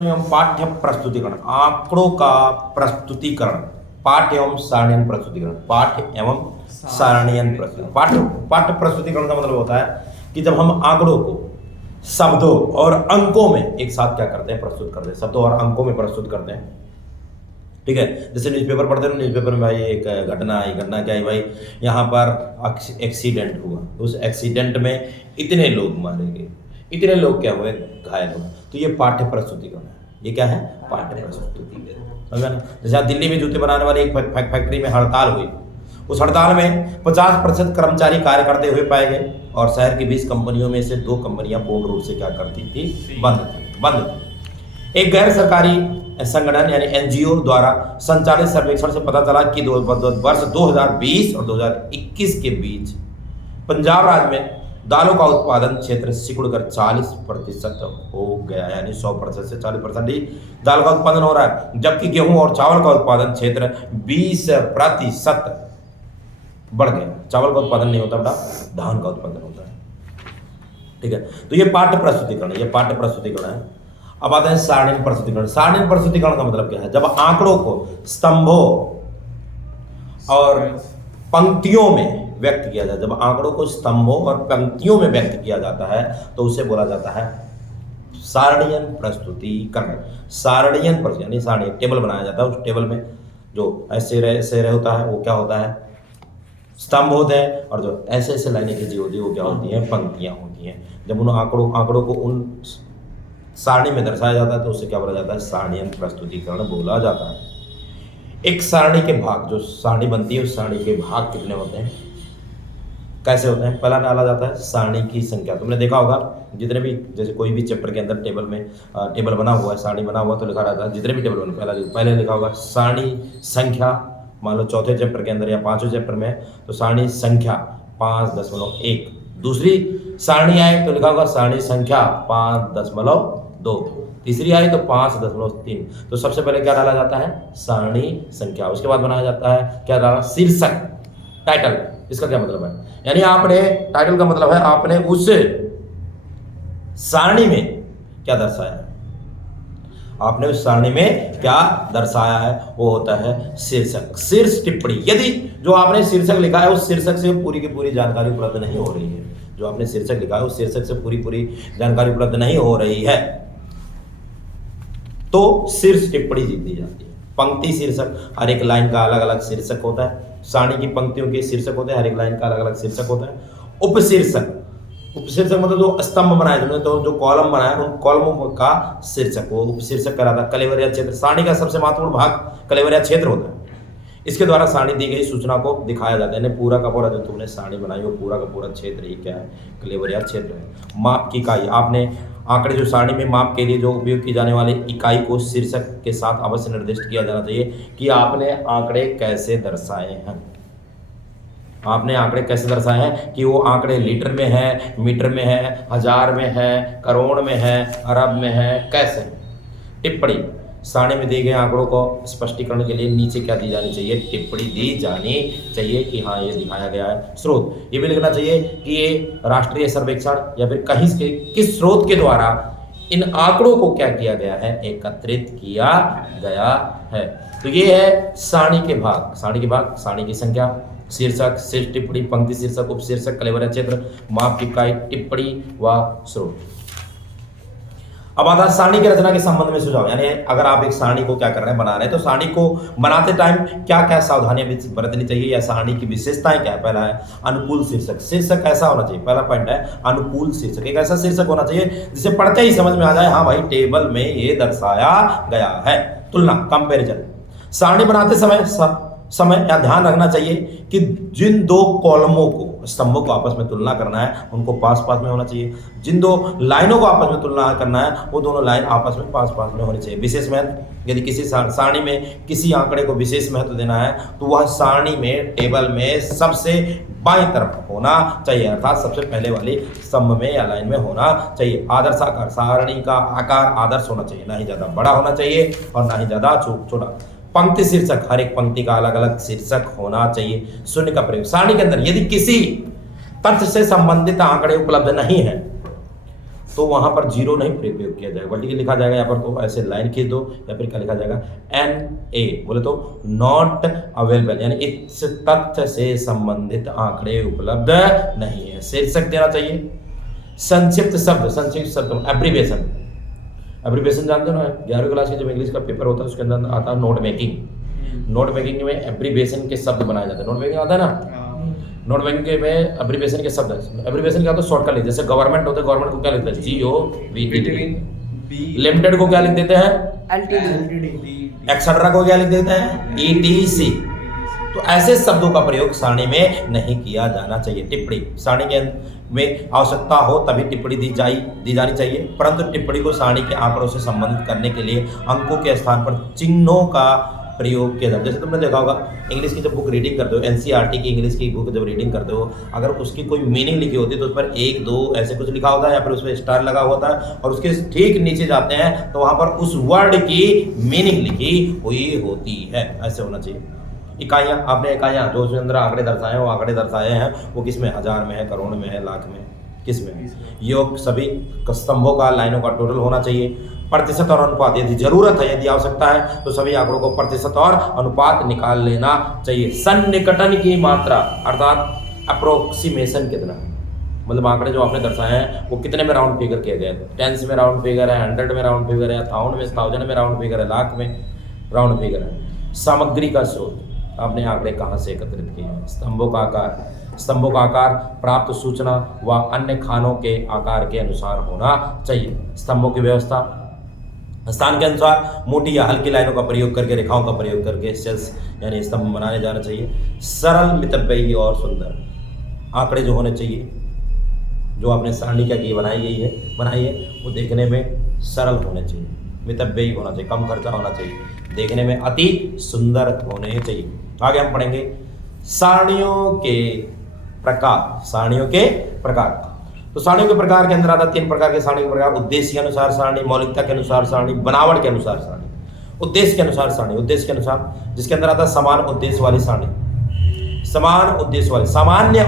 एवं पाठ्य प्रस्तुतिकरण, आंकड़ों का प्रस्तुतिकरण, पाठ्य एवं सारणीयन प्रस्तुतिकरण, पाठ्य एवं सारणीयन प्रस्तुति। पाठ्य प्रस्तुतिकरण का मतलब होता है कि जब हम आंकड़ों को शब्दों और अंकों में एक साथ क्या करते हैं, प्रस्तुत करते हैं, शब्दों और अंकों में प्रस्तुत करते हैं। ठीक है, जैसे न्यूज़पेपर पढ़ते हैं, न्यूज़पेपर में भाई एक घटना आई, घटना क्या आई भाई, यहाँ पर एक्सीडेंट हुआ, उस एक्सीडेंट में इतने लोग मारे गए, इतने लोग क्या हुए, घायल हुए। तो ये पाठ्य प्रस्तुतिकरण है। ये क्या है? पाठ्य प्रस्तुतिकरण, समझा ना। जैसे दिल्ली में जूते बनाने वाली एक फैक्ट्री में हड़ताल हुई, उस हड़ताल में 50% कर्मचारी कार्य करते हुए पाए गए और शहर की 20 कंपनियों में से 2 कंपनियां पूर्ण रूप से क्या करती थी, बंद थी। एक गैर सरकारी संगठन यानी एनजीओ द्वारा संचालित सर्वेक्षण से पता चला कि वर्ष 2020 और 2021 के बीच पंजाब राज्य में दालों का उत्पादन क्षेत्र सिकुड़कर 40% हो गया, यानी 100% से 40% ही दाल का उत्पादन हो रहा है, जबकि गेहूं और चावल का उत्पादन क्षेत्र 20% बढ़ गया। चावल का उत्पादन नहीं होता बेटा, धान का उत्पादन होता है। ठीक है, तो ये पाठ्य प्रस्तुतिकरण है, ये पाठ्य प्रस्तुतिकरण है। अब आते हैं सारणीय प्रस्तुतिकरण। सारणीय प्रस्तुतिकरण का मतलब क्या है? जब आंकड़ों को स्तंभों और पंक्तियों में व्यक्त किया जाए, जब आंकड़ों को स्तंभों और पंक्तियों में व्यक्त किया जाता है तो उसे बोला जाता है सारणीय प्रस्तुतिकरण। सारणीय प्रस्तुति यानी सारणी, टेबल बनाया जाता है, उस टेबल में जो ऐसे होता है वो क्या होता है, स्तंभ होते हैं, और जो ऐसे ऐसे लाइनें खींची होती है वो क्या होती है, पंक्तियां होती हैं। जब उन आंकड़ों को उन सारणी में दर्शाया जाता है तो उसे क्या बोला जाता है, सारणीय प्रस्तुतिकरण बोला जाता है। एक सारणी के भाग, जो सारणी बनती है उस सारणी के भाग कितने होते हैं, कैसे होते हैं? पहला डाला जाता है सारणी की संख्या। तुमने देखा होगा जितने भी, जैसे कोई भी चैप्टर के अंदर टेबल में टेबल बना हुआ है, सारणी बना हुआ तो लिखा रहता है, जितने भी टेबल बने पहले लिखा होगा सारणी संख्या। मान लो चौथे चैप्टर के अंदर या 5वें चैप्टर में तो सारणी संख्या 5.1। दूसरी सारणी आए तो लिखा होगा सारणी संख्या 5.2। तीसरी आई तो 5.3। तो सबसे पहले क्या डाला जाता है, सारणी संख्या। उसके बाद बनाया जाता है क्या डाला, शीर्षक, टाइटल। इसका क्या मतलब है, यानी आपने, टाइटल का मतलब है आपने उस सारणी में क्या दर्शाया है, आपने उस सारणी में क्या दर्शाया है, वो होता है शीर्षक, शीर्ष टिप्पणी। यदि जो आपने शीर्षक लिखा है उस शीर्षक से पूरी की पूरी जानकारी उपलब्ध नहीं हो रही है, जो आपने शीर्षक लिखा है उस शीर्षक से पूरी जानकारी उपलब्ध नहीं हो रही है तो शीर्ष टिप्पणी दी जाती है। पंक्ति शीर्षक, हर एक लाइन का अलग अलग शीर्षक होता है। सारणी की पंक्तियों के शीर्षक होते हैं, हर एक लाइन का अलग अलग शीर्षक होता है। उपशीर्षक, उपशीर्षक मतलब जो स्तंभ बनाए तुमने, तो जो कॉलम बनाए उन कॉलमों का शीर्षक वो उपशीर्षक कहलाता है। कलेवरिया क्षेत्र, सारणी का सबसे महत्वपूर्ण भाग कलेवरिया क्षेत्र होता है। इसके द्वारा सारणी दी गई सूचना को दिखाया जाता है, यानी पूरा का पूरा जो तुमने सारणी बनाई वो पूरा का पूरा क्षेत्र ही क्या है, कलेवरिया क्षेत्र है। माप की इकाई, आपने आंकड़े जो सारणी में माप के लिए जो उपयोग की जाने वाली इकाई को शीर्षक के साथ अवश्य निर्दिष्ट किया जाना चाहिए कि आपने आंकड़े कैसे दर्शाए हैं। आपने आंकड़े कैसे दर्शाए हैं कि वो आंकड़े लीटर में है, मीटर में है, हजार में है, करोड़ में है, अरब में है, कैसे। टिप्पणी, सारणी में दिए गए आंकड़ों को स्पष्टीकरण के लिए नीचे क्या दी जानी चाहिए, टिप्पणी दी जानी चाहिए कि हाँ ये दिखाया गया है। स्रोत, ये भी लिखना चाहिए कि ये राष्ट्रीय सर्वेक्षण या फिर कहीं से किस स्रोत के द्वारा इन आंकड़ों को क्या किया गया है, एकत्रित किया गया है। तो ये है सारणी के भाग। सारणी के भाग, सारणी की संख्या, शीर्षक, शीर्ष टिप्पणी, पंक्ति शीर्षक, उपशीर्षक, कलेवरिया क्षेत्र, माप की इकाई, टिप्पणी व स्रोत। अब आता है सारणी की रचना के संबंध में सुझाव, यानी अगर आप एक सारणी को क्या कर रहे हैं, बना रहे हैं, तो सारणी को बनाते टाइम क्या क्या सावधानियां बरतनी चाहिए या सारणी की विशेषताएं क्या है। पहला है अनुकूल शीर्षक। शीर्षक ऐसा होना चाहिए, पहला पॉइंट है अनुकूल शीर्षक। एक ऐसा शीर्षक होना चाहिए जिसे पढ़ते ही समझ में आ जाए, हाँ भाई टेबल में ये दर्शाया गया है। तुलना, कंपेरिजन, सारणी बनाते समय या ध्यान रखना चाहिए कि जिन 2 कॉलमों को, स्तंभों को आपस में तुलना करना है उनको पास पास में होना चाहिए। जिन 2 लाइनों को आपस में तुलना करना है वो दोनों लाइन आपस में पास पास में होनी चाहिए। विशेष महत्व, यदि किसी सारणी में किसी आंकड़े को विशेष महत्व देना है तो वह सारणी में, टेबल में सबसे बाईं तरफ होना चाहिए, अर्थात सबसे पहले वाली स्तंभ में या लाइन में होना चाहिए। आदर्श आकार, सारणी का आकार आदर्श होना चाहिए, ना ही ज्यादा बड़ा होना चाहिए और ना ही ज्यादा छोटा। पंक्ति शीर्षक, हर एक पंक्ति का अलग अलग शीर्षक होना चाहिए। शून्य का प्रयोग, सारणी के अंदर यदि किसी तथ्य से संबंधित आंकड़े उपलब्ध नहीं है तो वहाँ पर जीरो नहीं प्रयोग किया जाएगा, बल्कि लिखा जाएगा यहाँ पर, तो ऐसे लाइन खींच दो या फिर क्या लिखा जाएगा, NA बोले तो नॉट अवेलेबल, यानी इस तथ्य से संबंधित आंकड़े उपलब्ध नहीं है। शीर्षक देना चाहिए, संक्षिप्त शब्द एब्रीविएशन। एब्रीविएशन जानते हो ना, 11वीं क्लास के जब इंग्लिश का पेपर होता है उसके अंदर आता है नोट मेकिंग। नोट मेकिंग में एब्रीविएशन के शब्द बनाए जाते हैं। नोट मेकिंग आता है ना, नोट मेकिंग में एब्रीविएशन के शब्द, एब्रीविएशन क्या होता है, शॉर्टकट लिख, जैसे गवर्नमेंट होता है, गवर्नमेंट को क्या लिखते हैं, GOVT। लिमिटेड को क्या लिख देते हैं, LTD। एक्सेट्रा को क्या लिख देते हैं, ETC। तो ऐसे शब्दों का प्रयोग सारणी में नहीं किया जाना चाहिए। टिप्पणी, सारणी के में आवश्यकता हो तभी टिप्पणी दी जानी चाहिए, परंतु टिप्पणी को सारणी के आंकड़ों से संबंधित करने के लिए अंकों के स्थान पर चिन्हों का प्रयोग किया जाता है। जैसे तुमने देखा होगा इंग्लिश की जब बुक रीडिंग करते हो, NCERT की इंग्लिश की बुक जब रीडिंग करते हो, अगर उसकी कोई मीनिंग लिखी होती है तो उस पर 1 2 ऐसे कुछ लिखा होता है, या फिर उस पर स्टार लगा होता है, और उसके ठीक नीचे जाते हैं तो वहाँ पर उस वर्ड की मीनिंग लिखी हुई होती है। ऐसे होना चाहिए। इकाइयाँ, आपने इकाइयाँ जो उसके अंदर आंकड़े दर्शाए हैं, वो आंकड़े दर्शाए हैं वो किस में, 1000 में है, करोड़ में है, लाख में, किस में। योग सभी स्तंभों का, लाइनों का टोटल होना चाहिए। प्रतिशत और अनुपात, यदि जरूरत है, यदि आवश्यकता है तो सभी आंकड़ों को प्रतिशत और अनुपात निकाल लेना चाहिए। सन्निकटन की मात्रा अर्थात अप्रोक्सीमेशन कितना, मतलब आंकड़े जो आपने दर्शाए हैं वो कितने में राउंड फिगर किए गए, टेंस में राउंड फिगर है, 100 में राउंड फिगर है, 1000 में राउंड फिगर है, लाख में राउंड फिगर है। सामग्री का स्रोत, आपने आंकड़े कहाँ से एकत्रित किए हैं। स्तंभों का आकार प्राप्त सूचना व अन्य खानों के आकार के अनुसार होना चाहिए। स्तंभों की व्यवस्था स्थान के अनुसार मोटी या हल्की लाइनों का प्रयोग करके, रेखाओं का प्रयोग करके सेल्स यानी स्तंभ बनाने जाना चाहिए। सरल, मितव्ययी और सुंदर आंकड़े जो होने चाहिए, जो आपने सारणी क्या की बनाई है वो देखने में सरल होने चाहिए, मितव्ययी होना चाहिए, कम खर्चा होना चाहिए, देखने में अति सुंदर होने चाहिए। आगे हम पढ़ेंगे सारणियों के प्रकार। तो सारणियों के प्रकार के अंदर आता 3 प्रकार के सारणी के प्रकार, उद्देश्य के अनुसार सारणी, मौलिकता के अनुसार सारणी, बनावट के अनुसार सारणी। उद्देश्य के अनुसार सारणी, उद्देश्य के अनुसार जिसके अंदर आता समान उद्देश्य वाली सारणी, सामान्य उद्देश्य वाली सारणी।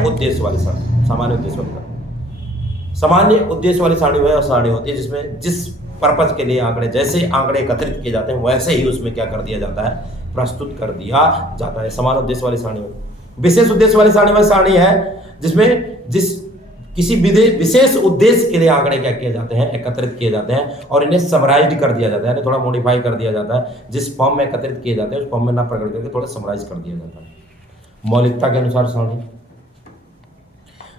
सामान्य उद्देश्य वाली सारणी वह सारणी होती है जिसमें जिस पर्पज के लिए आंकड़े, जैसे आंकड़े एकत्रित किए जाते हैं वैसे ही उसमें क्या कर दिया जाता है, प्रस्तुत कर दिया जाता है। समान उद्देश्य वाली सारणी। विशेष उद्देश्य वाली सारणी वह सारणी है जिसमें किसी विशेष उद्देश्य के लिए आंकड़े क्या किए जाते हैं, एकत्रित किए जाते हैं और इन्हें समराइज कर दिया जाता है, थोड़ा मॉडिफाई कर दिया जाता है। जिस फॉर्म में एकत्रित किए जाते हैं उस फॉर्म में ना प्रकट करके थोड़ा समराइज कर दिया जाता है। मौलिकता के अनुसार सारणी,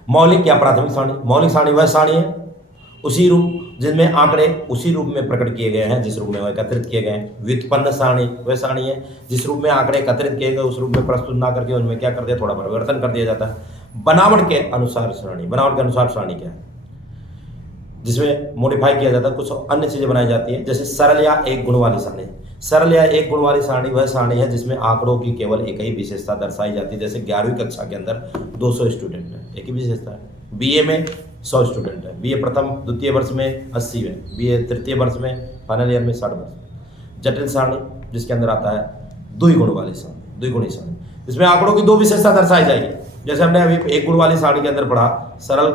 मौलिक या प्राथमिक सारणी। मौलिक सारणी वह सारणी है उसी रूप जिनमें आंकड़े उसी रूप में प्रकट किए गए हैं जिस रूप में वह एकत्रित किए गए हैं। व्युत्पन्न सारणी वह सारणी है जिस रूप में आंकड़े एकत्रित किए गए उस रूप में प्रस्तुत ना करके उनमें क्या कर दिया, थोड़ा परिवर्तन कर दिया जाता है। बनावट के अनुसार सारणी, बनावट के अनुसार सारणी क्या है, जिसमें मॉडिफाई किया जाता है, कुछ अन्य चीजें बनाई जाती हैं। जैसे सरल या एक गुण वाली सारणी। सरल या एक गुण वाली सारणी वह सारणी है जिसमें आंकड़ों की केवल एक ही विशेषता दर्शाई जाती है। जैसे 11वीं कक्षा के अंदर 200 स्टूडेंट है, एक ही विशेषता है। BA में 100 स्टूडेंट है, BA प्रथम द्वितीय वर्ष में 80 है, BA तृतीय वर्ष में फाइनल ईयर में 60 वर्ष। जटिल सारणी जिसके अंदर आता है द्विगुण वाली सारणी, द्विगुणी सारणी, जिसमें आंकड़ों की 2 विशेषता दर्शाई जाएगी। जैसे हमने अभी एक गुण वाली सारणी के अंदर पढ़ा, सरल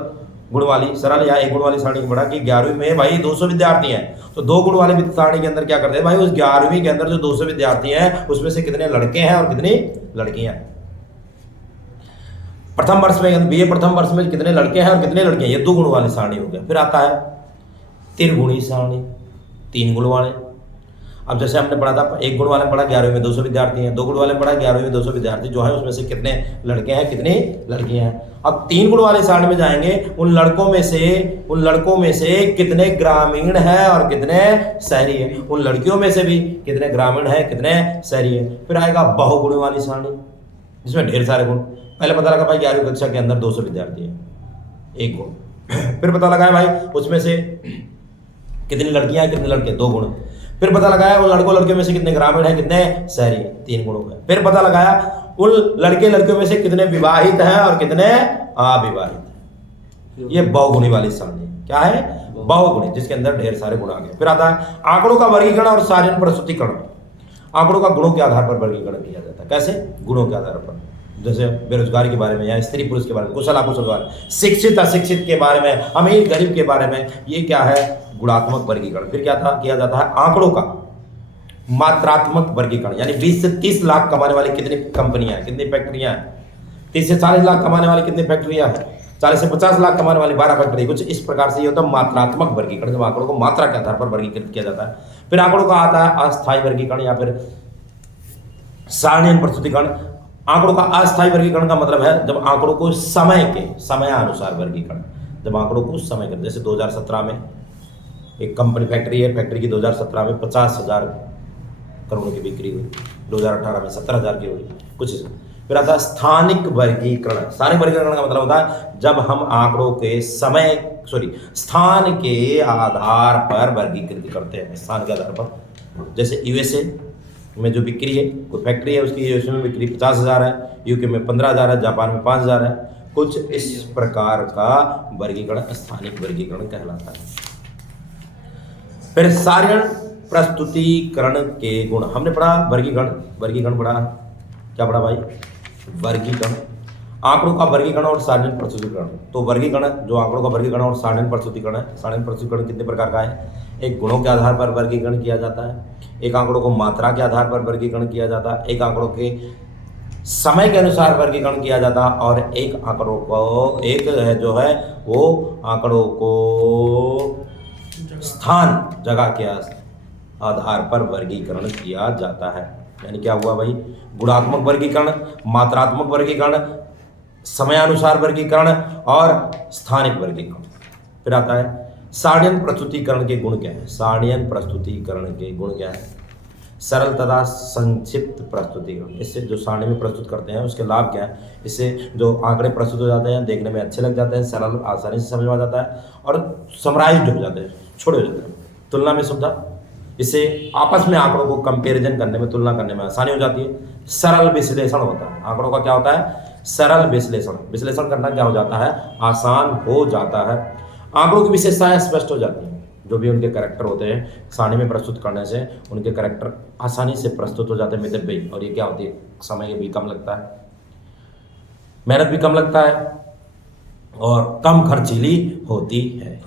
या एक गुण वाली सारणी में पढ़ा कि 11वीं में भाई 200 विद्यार्थी हैं, तो 2 गुण वाली सारणी के अंदर क्या करते हैं भाई, उस 11वीं के अंदर जो 200 विद्यार्थी हैं उसमें से कितने लड़के हैं और कितनी लड़कियां। प्रथम वर्ष में BA प्रथम वर्ष में कितने लड़के हैं और कितने लड़कियां, ये 2 गुण वाली सारणी हो गया। फिर आता है त्रिगुणी सारणी, 3 गुण वाले। अब जैसे हमने पढ़ा था, एक गुण वाले पढ़ा 11वीं में 200 विद्यार्थी हैं, 2 गुण वाले पढ़ा 11वीं में 200 विद्यार्थी जो है उसमें से कितने लड़के हैं कितनी लड़कियां हैं। अब 3 गुण वाले सारणी में जाएंगे, उन लड़कों में से कितने ग्रामीण है और कितने शहरी है, उन लड़कियों में से भी कितने ग्रामीण है कितने शहरी है। फिर आएगा बहुगुणी वाली सारणी जिसमें ढेर सारे गुण। पहले पता लगा भाई 11वीं कक्षा के अंदर 200 विद्यार्थी हैं, 1 गुण। फिर पता लगा भाई उसमें से कितनी लड़कियां कितने लड़के, 2 गुण। फिर पता लगाया उन लड़कियों में से कितने ग्रामीण हैं कितने शहरी हैं, 3 गुण हो गए। फिर पता लगाया उन लड़कियों में से कितने विवाहित हैं और कितने अविवाहित हैं। ये बहुगुणी वाली सारणी क्या है, बहुगुणी, जिसके अंदर ढेर सारे गुण आ गए। फिर आता है आंकड़ों का वर्गीकरण और सारण प्रस्तुतिकरण। आंकड़ों का गुणों के आधार पर वर्गीकरण किया जाता है। कैसे, गुणों के आधार पर। जैसे बेरोजगारी के बारे में या स्त्री पुरुष के बारे में, कुशल अकुशल के बारे में, शिक्षित अशिक्षित के बारे में, अमीर गरीब के बारे में। ये क्या है? गुणात्मक वर्गीकरण। फिर क्या था किया जाता है? आंकड़ों का मात्रात्मक वर्गीकरण, यानी 20 से 30 लाख कमाने वाली कितनी कंपनियां हैं, कितनी फैक्ट्रियां हैं, 30 से 40 लाख कमाने वाली कितनी फैक्ट्रियां हैं, 40 से 50 लाख कमाने वाली 12 फैक्ट्री। कुछ इस प्रकार से ये होता है मात्रात्मक वर्गीकरण, जब आंकड़ों को मात्रा के आधार पर वर्गीकृत किया जाता है। फिर आंकड़ों का आता है अस्थायी वर्गीकरण या फिर सारणीय प्रस्तुतिकरण। आंकड़ों का अस्थायी वर्गीकरण का मतलब है जब आंकड़ों को समयानुसार वर्गीकरण, जब आंकड़ों को समय कर, जैसे 2017 में एक कंपनी फैक्ट्री है, फैक्ट्री की 2017 में 50,000 करोड़ की बिक्री हुई, 2018 में 70,000 की हुई, कुछ इस। फिर आता है स्थानिक वर्गीकरण। स्थानिक वर्गीकरण का मतलब होता है जब हम आंकड़ों के स्थान के आधार पर वर्गीकृत करते हैं, स्थान के आधार पर। जैसे यूएसए में जो बिक्री है, कोई फैक्ट्री है उसकी यूएसए में बिक्री 50,000 है, यूके में 15,000 है, जापान में 5,000 है। कुछ इस प्रकार का वर्गीकरण स्थानिक वर्गीकरण कहलाता है। फिर सारण प्रस्तुतिकरण के गुण हमने पढ़ा। वर्गीकरण पढ़ा, क्या पढ़ा भाई? वर्गीकरण, आंकड़ों का वर्गीकरण और सारणिक प्रस्तुतिकरण। तो वर्गीकरण, जो आंकड़ों का वर्गीकरण और सारणिक प्रस्तुतिकरण है, सारणिक प्रस्तुतिकरण कितने प्रकार का है? एक गुणों के आधार पर वर्गीकरण किया जाता है, एक आंकड़ों को मात्रा के आधार पर वर्गीकरण किया जाता है, एक आंकड़ों के समय के अनुसार वर्गीकरण किया जाता है, और एक आंकड़ों को जो है वो आंकड़ों को स्थान जगह के आधार पर वर्गीकरण किया जाता है। यानी क्या हुआ भाई? गुणात्मक वर्गीकरण, मात्रात्मक वर्गीकरण, समयानुसार वर्गीकरण और स्थानिक वर्गीकरण। फिर आता है सारणियन प्रस्तुतिकरण के गुण क्या है? सारणियन प्रस्तुतिकरण के गुण क्या है? सरल तथा संक्षिप्त प्रस्तुतिकरण। इससे जो सारणी में प्रस्तुत करते हैं उसके लाभ क्या है? इससे जो आंकड़े प्रस्तुत हो जाते हैं देखने में अच्छे लग जाते हैं, सरल, आसानी से समझ में आ जाता है और समराइज्ड हो जाते हैं, छोटे हो जाते हैं, तुलना में सुविधा। इससे आपस में आंकड़ों को कंपैरिजन करने में, तुलना करने में आसानी हो जाती है। सरल विश्लेषण होता है, आंकड़ों का क्या होता है? सरल विश्लेषण करना क्या हो जाता है? आसान हो जाता है। आंकड़ों की विशेषताएं स्पष्ट हो जाती हैं, जो भी उनके कैरेक्टर होते हैं सारणी में प्रस्तुत करने से उनके कैरेक्टर आसानी से प्रस्तुत हो जाते हैं मितव्ययी। और ये क्या होती है? समय भी कम लगता है, मेहनत भी कम लगता है और कम खर्चीली होती है,